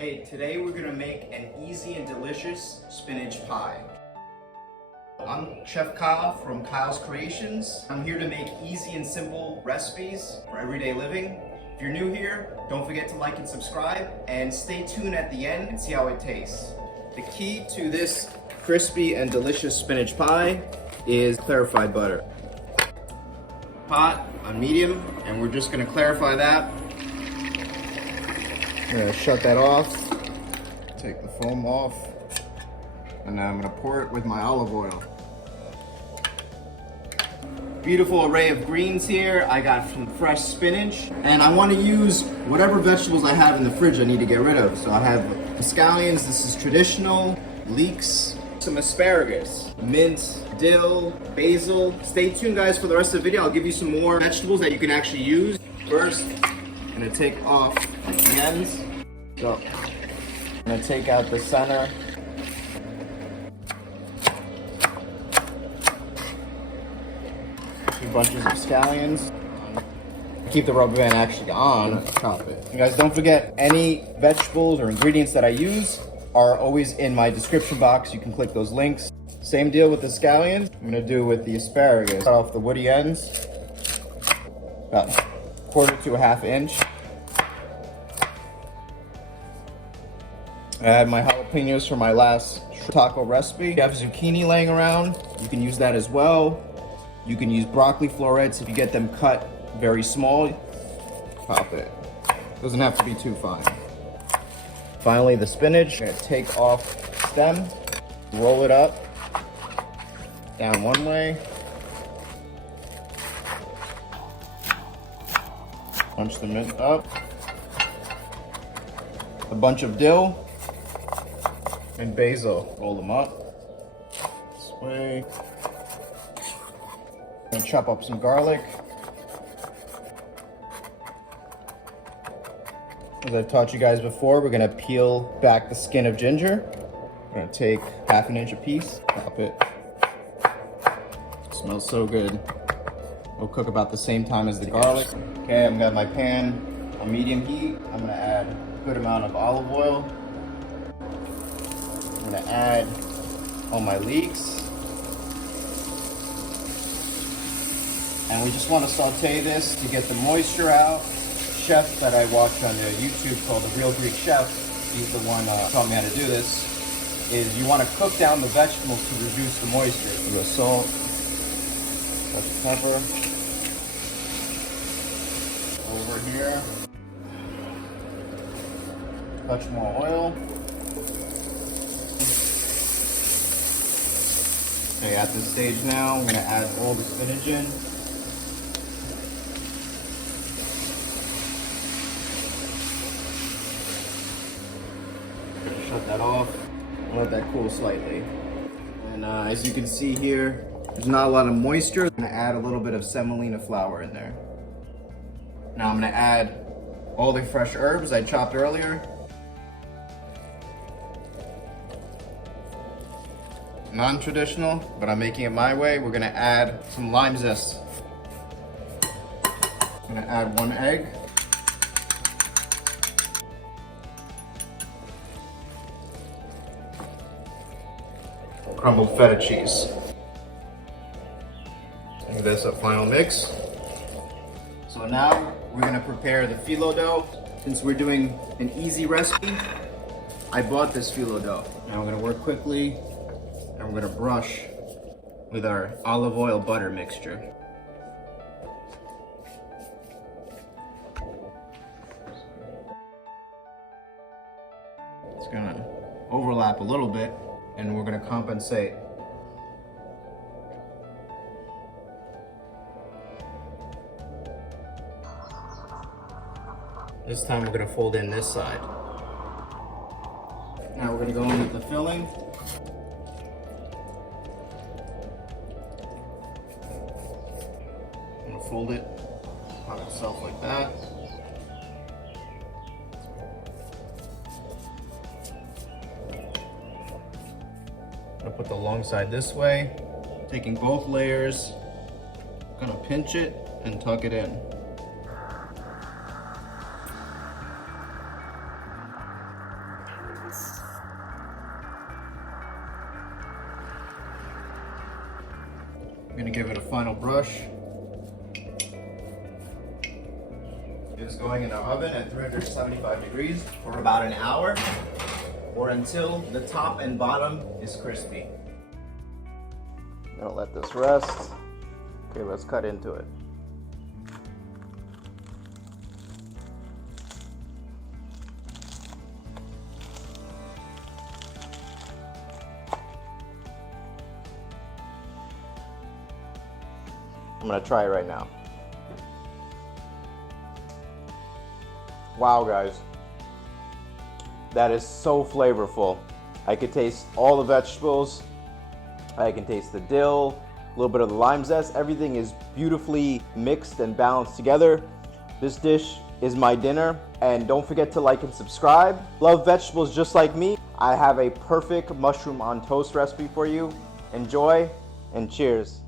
Hey, today we're gonna make an easy and delicious spinach pie. I'm Chef Kyle from Kyle's Creations. I'm here to make easy and simple recipes for everyday living. If you're new here, don't forget to like and subscribe, and stay tuned at the end and see how it tastes. The key to this crispy and delicious spinach pie is clarified butter. Pot on medium, and we're just gonna clarify that. I'm gonna shut that off, take the foam off, and now I'm gonna pour it with my olive oil. Beautiful array of greens here. I got some fresh spinach, and I want to use whatever vegetables I have in the fridge I need to get rid of. So I have scallions, this is traditional, leeks, some asparagus, mint, dill, basil. Stay tuned guys for the rest of the video. I'll give you some more vegetables that you can actually use. First, I'm gonna take off the ends. So I'm gonna take out the center. Two bunches of scallions. Keep the rubber band actually on. Chop it. You guys don't forget, any vegetables or ingredients that I use are always in my description box. You can click those links. Same deal with the scallions. I'm gonna do with the asparagus. Cut off the woody ends. About 1/4 to 1/2 inch. I had my jalapeños for my last taco recipe. If you have zucchini laying around, you can use that as well. You can use broccoli florets if you get them cut very small. Pop it. Doesn't have to be too fine. Finally, the spinach. I'm gonna take off the stem, roll it up, down one way. Punch the mint up. A bunch of dill and basil. Roll them up this way. I'm gonna chop up some garlic. As I've taught you guys before, we're gonna peel back the skin of ginger. I'm gonna take 1/2 inch a piece, chop it. Smells so good. It'll cook about the same time as the garlic. Okay, I've got my pan on medium heat. I'm gonna add a good amount of olive oil. I'm gonna add all my leeks. And we just want to saute this to get the moisture out. Chef that I watch on the YouTube called The Real Greek Chef, he's the one taught me how to do this, is you want to cook down the vegetables to reduce the moisture. A little salt, touch of pepper. Over here, touch more oil. Okay, at this stage now, I'm gonna add all the spinach in. Shut that off and let that cool slightly. And as you can see here, there's not a lot of moisture. I'm gonna add a little bit of semolina flour in there. Now I'm gonna add all the fresh herbs I chopped earlier. Non-traditional, but I'm making it my way. We're gonna add some lime zest. I'm gonna add 1 egg. Crumbled feta cheese. And that's a final mix. So now we're gonna prepare the phyllo dough. Since we're doing an easy recipe, I bought this phyllo dough. Now we're gonna work quickly, and we're gonna brush with our olive oil butter mixture. It's gonna overlap a little bit, and we're gonna compensate. This time we're gonna fold in this side. Now we're gonna go in with the filling. I'm gonna fold it on itself like that. I'm gonna put the long side this way, taking both layers, gonna pinch it and tuck it in. gonna give it a final brush. It is going in the oven at 375 degrees for about an hour or until the top and bottom is crispy. I'm gonna let this rest. Okay, let's cut into it. I'm gonna try it right now. Wow, guys. That is so flavorful. I could taste all the vegetables. I can taste the dill, a little bit of the lime zest. Everything is beautifully mixed and balanced together. This dish is my dinner, and don't forget to like and subscribe. Love vegetables just like me? I have a perfect mushroom on toast recipe for you. Enjoy and cheers.